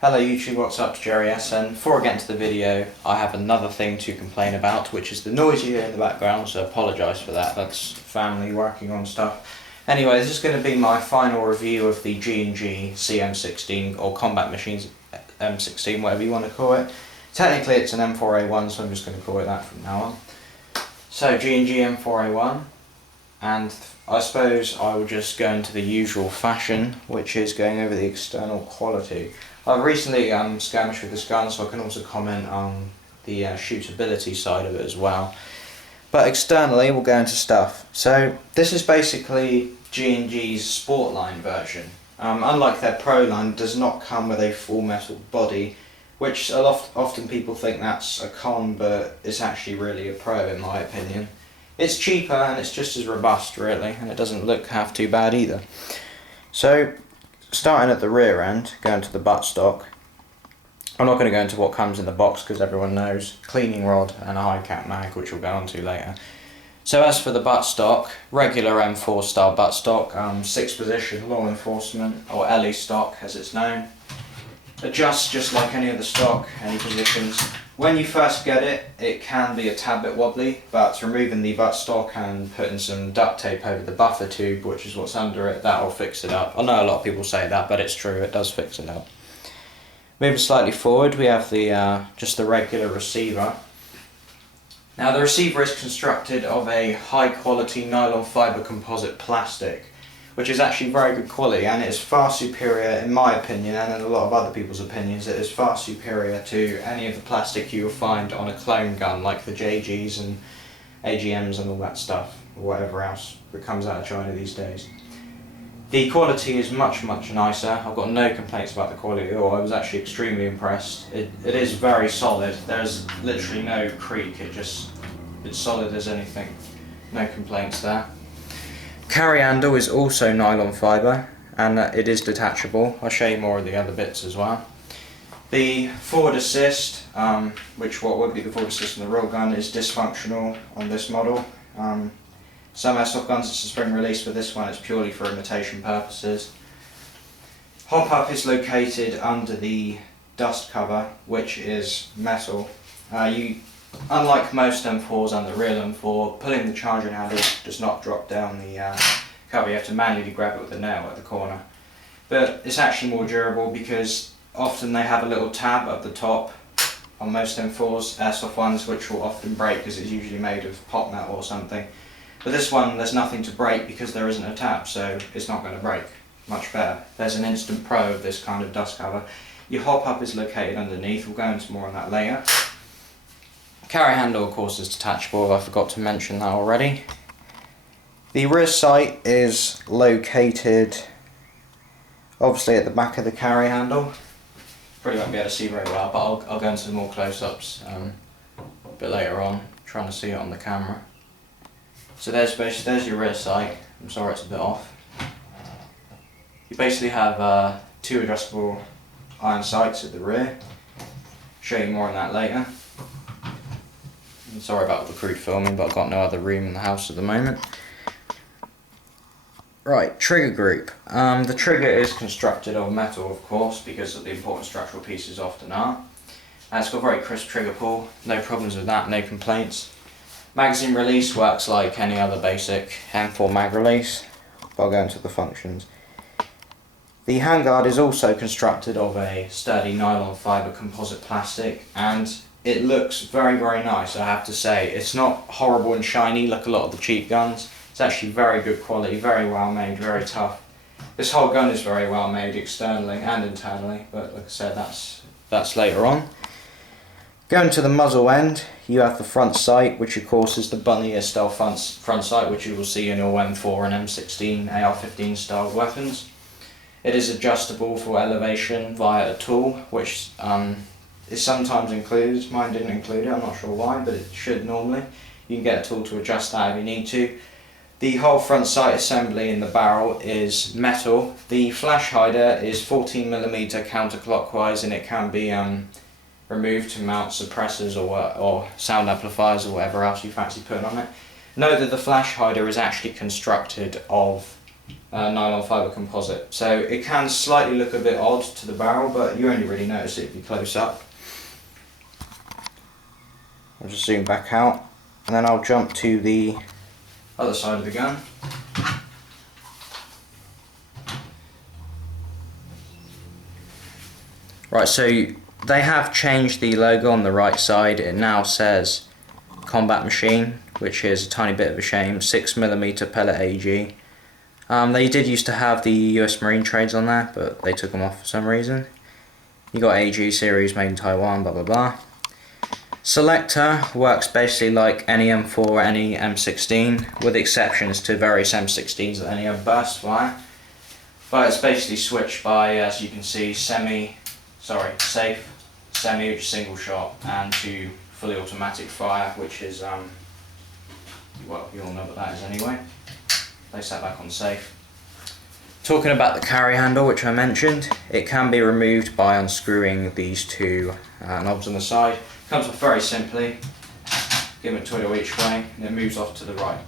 Hello YouTube, what's up? It's Jerry S, and before I get into the video I have another thing to complain about, which is the noise you hear in the background, so I apologise for that. That's family working on stuff. Anyway, this is going to be my final review of the G&G CM16, or Combat Machines M16, whatever you want to call it. Technically it's an M4A1, so I'm just going to call it that from now on. So G&G M4A1, and I suppose I will just go into the usual fashion, which is going over the external quality. I've recently skirmished with this gun, so I can also comment on the shootability side of it as well. But externally, we'll go into stuff. So this is basically G&G's Sport line version. Unlike their Pro line, it does not come with a full metal body, which often people think that's a con, but it's actually really a pro in my opinion. It's cheaper and it's just as robust really, and it doesn't look half too bad either. So starting at the rear end, going to the buttstock. I'm not going to go into what comes in the box because everyone knows. Cleaning rod and a high cap mag, which we'll go on to later. So as for the buttstock, regular M4 style buttstock, 6 position law enforcement, or LE stock as it's known. Adjusts just like any other stock, any positions. When you first get it, it can be a tad bit wobbly, but removing the buttstock and putting some duct tape over the buffer tube, which is what's under it, that will fix it up. I know a lot of people say that, but it's true, it does fix it up. Moving slightly forward, we have the just the regular receiver. Now the receiver is constructed of a high quality nylon fibre composite plastic, which is actually very good quality, and it is far superior, in my opinion, and in a lot of other people's opinions, it is far superior to any of the plastic you will find on a clone gun, like the JGs and AGMs and all that stuff, or whatever else that comes out of China these days. The quality is much nicer. I've got no complaints about the quality at all. I was actually extremely impressed. It is very solid. There's literally no creak, it's solid as anything. No complaints there. Carry handle is also nylon fibre, and it is detachable. I'll show you more of the other bits as well. The forward assist, which what would be the forward assist in the real gun, is dysfunctional on this model. Some Airsoft guns it's a spring release, but this one is purely for imitation purposes. Hop up is located under the dust cover, which is metal. Unlike most M4s and the real M4, pulling the charging handle does not drop down the cover. You have to manually grab it with a nail at the corner. But it's actually more durable because often they have a little tab at the top on most M4s, Airsoft ones, which will often break because it's usually made of pop metal or something. But this one, there's nothing to break because there isn't a tab, so it's not going to break. Much better. There's an instant pro of this kind of dust cover. Your hop up is located underneath. We'll go into more on that later. Carry handle, of course, is detachable. I forgot to mention that already. The rear sight is located obviously at the back of the carry handle. Probably won't be able to see very well, but I'll go into more close-ups a bit later on, trying to see it on the camera. So there's your rear sight. I'm sorry it's a bit off. You basically have 2 adjustable iron sights at the rear. Show you more on that later. I'm sorry about the crude filming, but I've got no other room in the house at the moment. Right, trigger group. The trigger is constructed of metal, of course, because of the important structural pieces often are. It's got very crisp trigger pull, no problems with that, no complaints. Magazine release works like any other basic M4 mag release, but I'll go into the functions. The handguard is also constructed of a sturdy nylon fibre composite plastic, and it looks very nice, I have to say. It's not horrible and shiny like a lot of the cheap guns. It's actually very good quality, very well made, very tough. This whole gun is very well made externally and internally, but like I said, that's later on. Going to the muzzle end, you have the front sight, which of course is the bunnier style front sight, which you will see in your M4 and M16 AR-15 style weapons. It is adjustable for elevation via a tool, which is sometimes included. Mine didn't include it, I'm not sure why, but it should normally. You can get a tool to adjust that if you need to. The whole front sight assembly in the barrel is metal. The flash hider is 14mm counterclockwise, and it can be removed to mount suppressors or sound amplifiers or whatever else you fancy putting on it. Note that the flash hider is actually constructed of nylon fibre composite. So it can slightly look a bit odd to the barrel, but you only really notice it if you close up. I'll just zoom back out, and then I'll jump to the other side of the gun. Right, so they have changed the logo on the right side. It now says Combat Machine, which is a tiny bit of a shame. 6mm pellet AEG. They did used to have the US Marine trades on there, but they took them off for some reason. You got AEG series made in Taiwan, blah blah blah. Selector works basically like any M4 or any M16, with exceptions to various M16s that only have burst fire. But it's basically switched by, as you can see, safe, semi, which is single shot, and to fully automatic fire, which is, well, you all know what that is anyway. Place that back on safe. Talking about the carry handle, which I mentioned, it can be removed by unscrewing these two knobs on the side. Comes off very simply. Give it a twiddle each way, and it moves off to the right.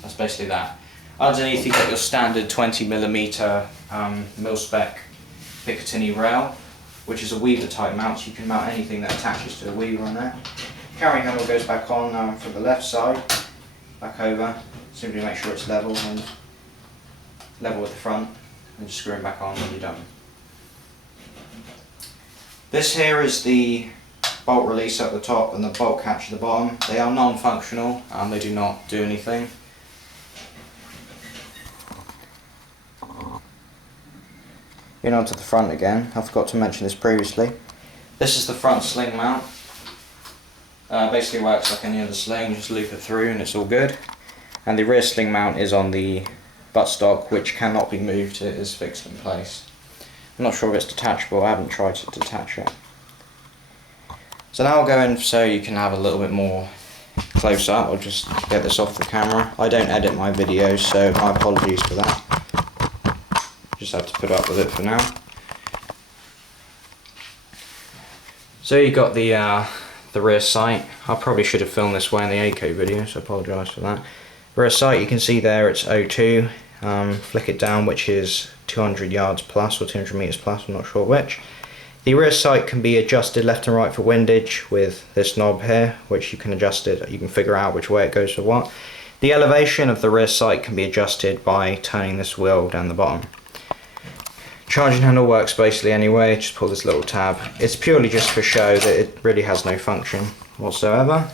That's basically that. Underneath, you've got your standard 20mm mil-spec Picatinny rail, which is a weaver type mount, so you can mount anything that attaches to a weaver on there. Carry handle goes back on from the left side, back over. Simply make sure it's level and level with the front, and just screw them back on when you're done. This here is the bolt release at the top and the bolt catch at the bottom. They are non-functional and they do not do anything. Going on to the front again, I forgot to mention this previously. This is the front sling mount. Basically works like any other sling, just loop it through and it's all good. And the rear sling mount is on the buttstock, which cannot be moved, it is fixed in place. I'm not sure if it's detachable, I haven't tried to detach it. So now I'll go in so you can have a little bit more close up. I'll just get this off the camera. I don't edit my videos, so my apologies for that. Just have to put up with it for now. So you got the rear sight. I probably should have filmed this way in the ACO video, so I apologise for that. Rear sight, you can see there it's 02. Flick it down, which is 200 yards plus or 200 meters plus, I'm not sure which. The rear sight can be adjusted left and right for windage with this knob here, which you can adjust it, you can figure out which way it goes for what. The elevation of the rear sight can be adjusted by turning this wheel down the bottom. Charging handle works basically anyway, just pull this little tab. It's purely just for show, that it really has no function whatsoever.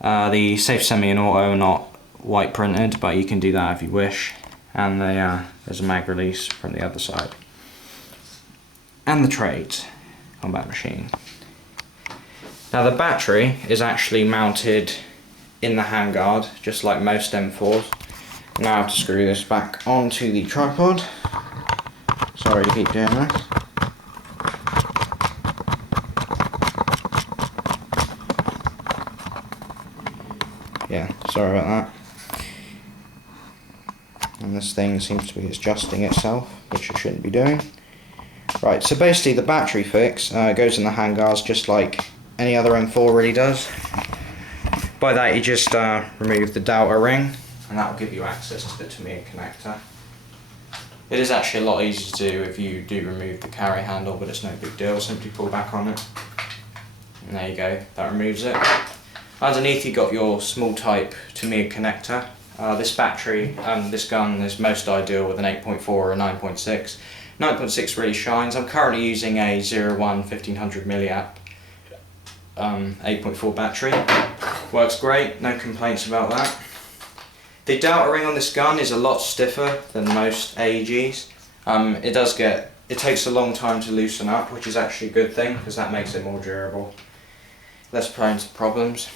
The safe, semi and auto are not white printed, but you can do that if you wish. And there's a mag release from the other side. And the trades, Combat Machine. Now the battery is actually mounted in the handguard, just like most M4s. Now I have to screw this back onto the tripod. Sorry to keep doing this. Yeah, sorry about that. And this thing seems to be adjusting itself, which it shouldn't be doing. Right, so basically the battery fix goes in the handguards just like any other M4 really does. By that you just remove the Delta ring, and that will give you access to the Tamiya connector. It is actually a lot easier to do if you do remove the carry handle, but it's no big deal, simply pull back on it. And there you go, that removes it. Underneath you got your small type Tamiya connector. This battery, this gun is most ideal with an 8.4 or a 9.6. 9.6 really shines. I'm currently using a 01 1500 milliamp 8.4 battery. Works great, no complaints about that. The Delta ring on this gun is a lot stiffer than most AEGs. It takes a long time to loosen up, which is actually a good thing because that makes it more durable. Less prone to problems.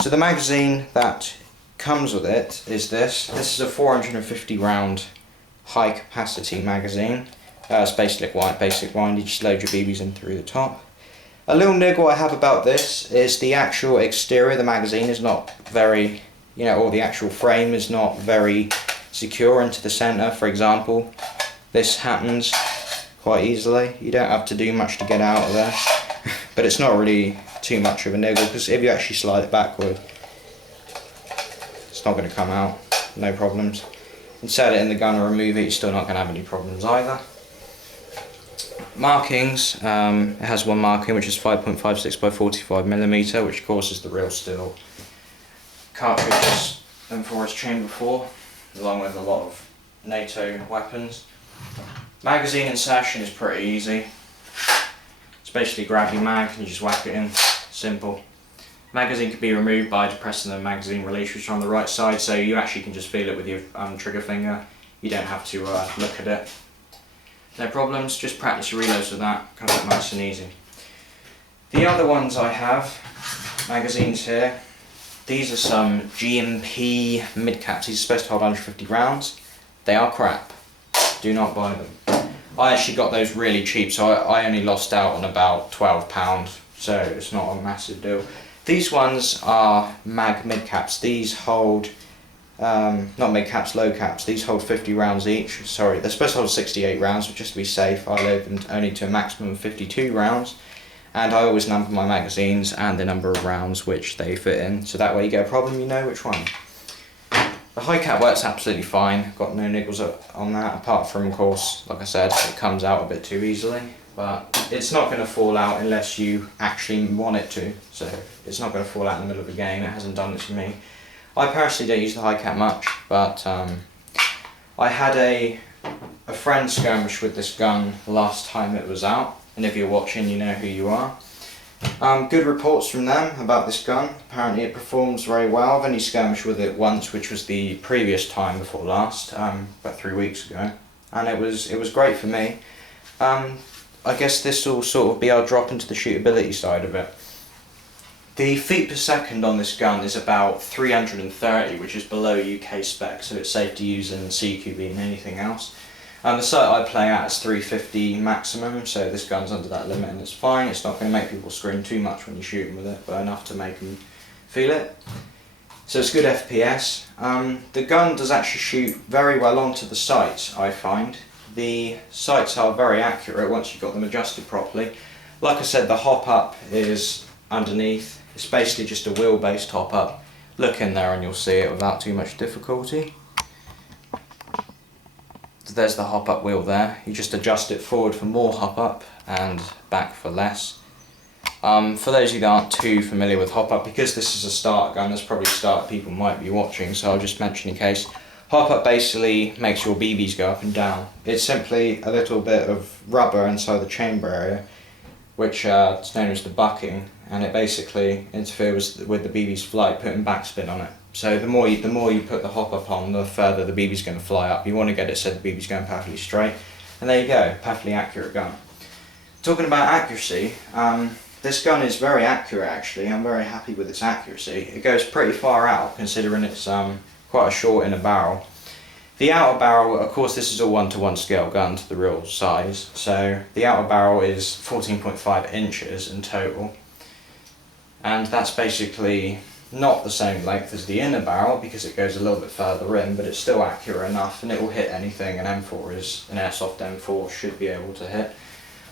So the magazine that comes with it is this. This is a 450 round high capacity magazine. It's basic wind, you just load your BBs in through the top. A little niggle I have about this is the actual exterior of the magazine is not very, or the actual frame is not very secure into the center. For example, this happens quite easily. You don't have to do much to get out of there, but it's not really too much of a niggle because if you actually slide it backward, it's not going to come out, no problems. insert it in the gun or remove it, you're still not going to have any problems either. Markings, it has one marking which is 5.56 by 45mm, which of course is the real steel cartridge M4 has chamber for, along with a lot of NATO weapons. Magazine insertion is pretty easy. It's basically grab your mag and you just whack it in, simple. Magazine can be removed by depressing the magazine release, which is on the right side, so you actually can just feel it with your trigger finger. You don't have to look at it. No problems, just practice your reloads with that, comes out nice and easy. The other ones I have, magazines here, these are some G&G mid-caps. These are supposed to hold 150 rounds. They are crap, do not buy them. I actually got those really cheap, so I only lost out on about £12, so it's not a massive deal. These ones are mag mid-caps. These hold, not mid-caps, low-caps. These hold 50 rounds each. Sorry, they're supposed to hold 68 rounds, but just to be safe, I opened only to a maximum of 52 rounds. And I always number my magazines and the number of rounds which they fit in, so that way you get a problem, you know which one. The high cap works absolutely fine, got no niggles on that, apart from, of course, like I said, it comes out a bit too easily. But it's not going to fall out unless you actually want it to, so it's not going to fall out in the middle of a game. It hasn't done it to me. I personally don't use the high cap much, but I had a friend skirmish with this gun last time it was out, and if you're watching you know who you are. Good reports from them about this gun. Apparently it performs very well. I've only skirmished with it once, which was the previous time before last, about 3 weeks ago, and it was great for me. I guess this will sort of be our drop into the shootability side of it. The feet per second on this gun is about 330, which is below UK spec, so it's safe to use in CQB and anything else. The sight I play at is 350 maximum, so this gun's under that limit and it's fine. It's not going to make people scream too much when you're shooting with it, but enough to make them feel it. So it's good FPS. The gun does actually shoot very well onto the sights, I find. The sights are very accurate once you've got them adjusted properly. Like I said, the hop up is underneath. It's basically just a wheel based hop up. Look in there and you'll see it without too much difficulty. So there's the hop up wheel there. You just adjust it forward for more hop up and back for less. For those of you that aren't too familiar with hop up, because this is a start gun, there's probably start people might be watching, so I'll just mention in case. Hop up basically makes your BBs go up and down. It's simply a little bit of rubber inside the chamber area, which is known as the bucking, and it basically interferes with the BB's flight, putting backspin on it. So the more you put the hop up on, the further the BB's going to fly up. You want to get it so the BB's going perfectly straight, and there you go, perfectly accurate gun. Talking about accuracy, this gun is very accurate actually. I'm very happy with its accuracy. It goes pretty far out considering it's quite a short inner barrel. The outer barrel, of course this is a 1-to-1 scale gun to the real size, so the outer barrel is 14.5 inches in total, and that's basically not the same length as the inner barrel because it goes a little bit further in, but it's still accurate enough and it will hit anything an M4 is, an Airsoft M4 should be able to hit,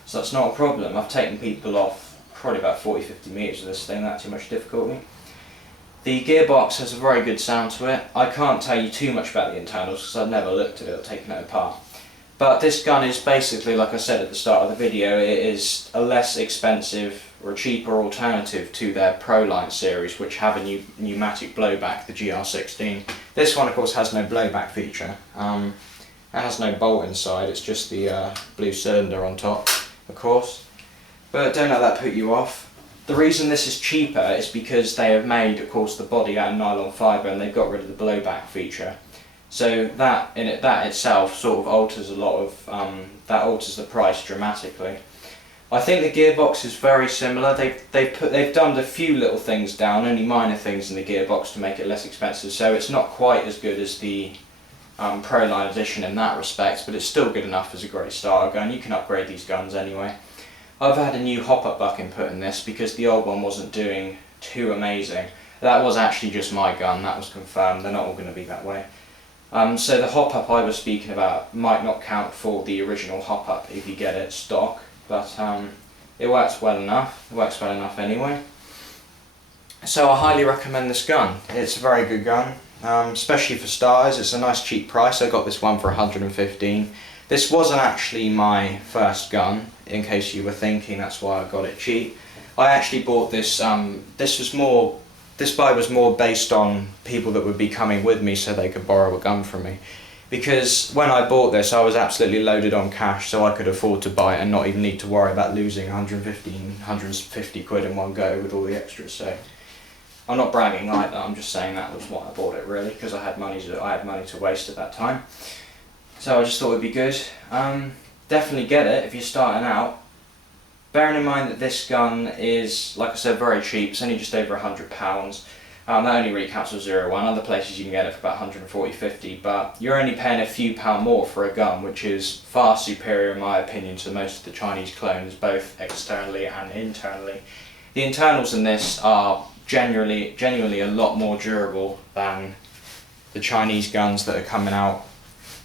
so that's not a problem. I've taken people off probably about 40-50 metres with this thing, not too much difficulty. The gearbox has a very good sound to it. I can't tell you too much about the internals because I've never looked at it or taken it apart. But this gun is basically, like I said at the start of the video, it is a less expensive or a cheaper alternative to their Pro line series, which have a pneumatic blowback, the GR16. This one of course has no blowback feature. It has no bolt inside, it's just the blue cylinder on top, of course. But don't let that put you off. The reason this is cheaper is because they have made, of course, the body out of nylon fibre and they've got rid of the blowback feature. So that itself sort of alters a lot of, that alters the price dramatically. I think the gearbox is very similar. They've done a few little things down, only minor things in the gearbox to make it less expensive. So it's not quite as good as the Pro line edition in that respect, but it's still good enough as a great starter gun. You can upgrade these guns anyway. I've had a new hop-up bucking put in this because the old one wasn't doing too amazing. That was actually just my gun, that was confirmed, they're not all going to be that way. So the hop-up I was speaking about might not count for the original hop-up if you get it stock, but it works well enough, anyway. So I highly recommend this gun. It's a very good gun. especially for starters. It's a nice cheap price. I got this one for 115. This wasn't actually my first gun, in case you were thinking that's why I got it cheap. I actually bought this, this buy was more based on people that would be coming with me so they could borrow a gun from me. Because when I bought this, I was absolutely loaded on cash, so I could afford to buy it and not even need to worry about losing 150 quid in one go with all the extras. So I'm not bragging like that, I'm just saying that was why I bought it really, because I had money to waste at that time. So I just thought it'd be good. Definitely get it if you're starting out. Bearing in mind that this gun is, like I said, very cheap. It's only just over £100. That only really counts for 01. Other places you can get it for about 140, 50, but you're only paying a few pound more for a gun, which is far superior in my opinion to most of the Chinese clones, both externally and internally. The internals in this are genuinely a lot more durable than the Chinese guns that are coming out.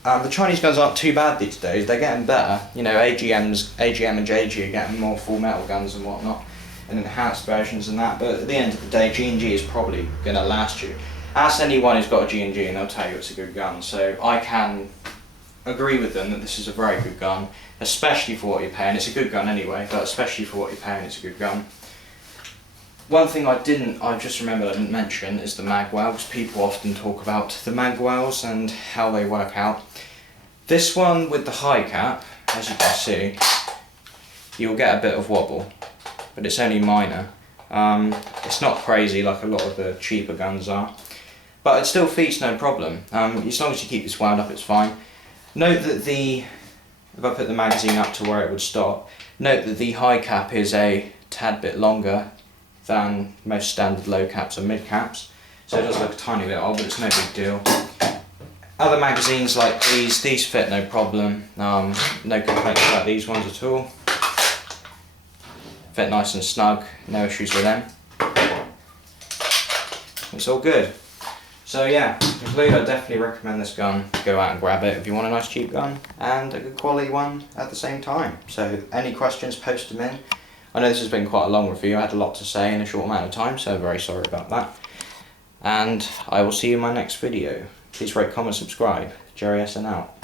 The Chinese guns aren't too bad these days, they're getting better. You know, AGM and G&G are getting more full metal guns and whatnot, and enhanced versions and that, but at the end of the day, G&G is probably going to last you. Ask anyone who's got a G&G and they'll tell you it's a good gun, so I can agree with them that this is a very good gun, especially for what you're paying. It's a good gun anyway, but especially for what you're paying, it's a good gun. One thing I just remembered I didn't mention is the Magwells. People often talk about the Magwells and how they work out. This one with the high cap, as you can see, you'll get a bit of wobble, but it's only minor. It's not crazy like a lot of the cheaper guns are, but it still feeds no problem. As long as you keep this wound up, it's fine. Note that if I put the magazine up to where it would stop, note that the high cap is a tad bit longer than most standard low caps or mid caps, so it does look a tiny bit odd, but it's no big deal. Other magazines like these fit no problem. No complaints about these ones at all. Fit nice and snug, no issues with them. It's all good. So yeah, to conclude, I definitely recommend this gun. Go out and grab it if you want a nice cheap gun and a good quality one at the same time. So any questions, post them in. I know this has been quite a long review. I had a lot to say in a short amount of time, so very sorry about that. And I will see you in my next video. Please rate, comment, subscribe. Jerry SN out.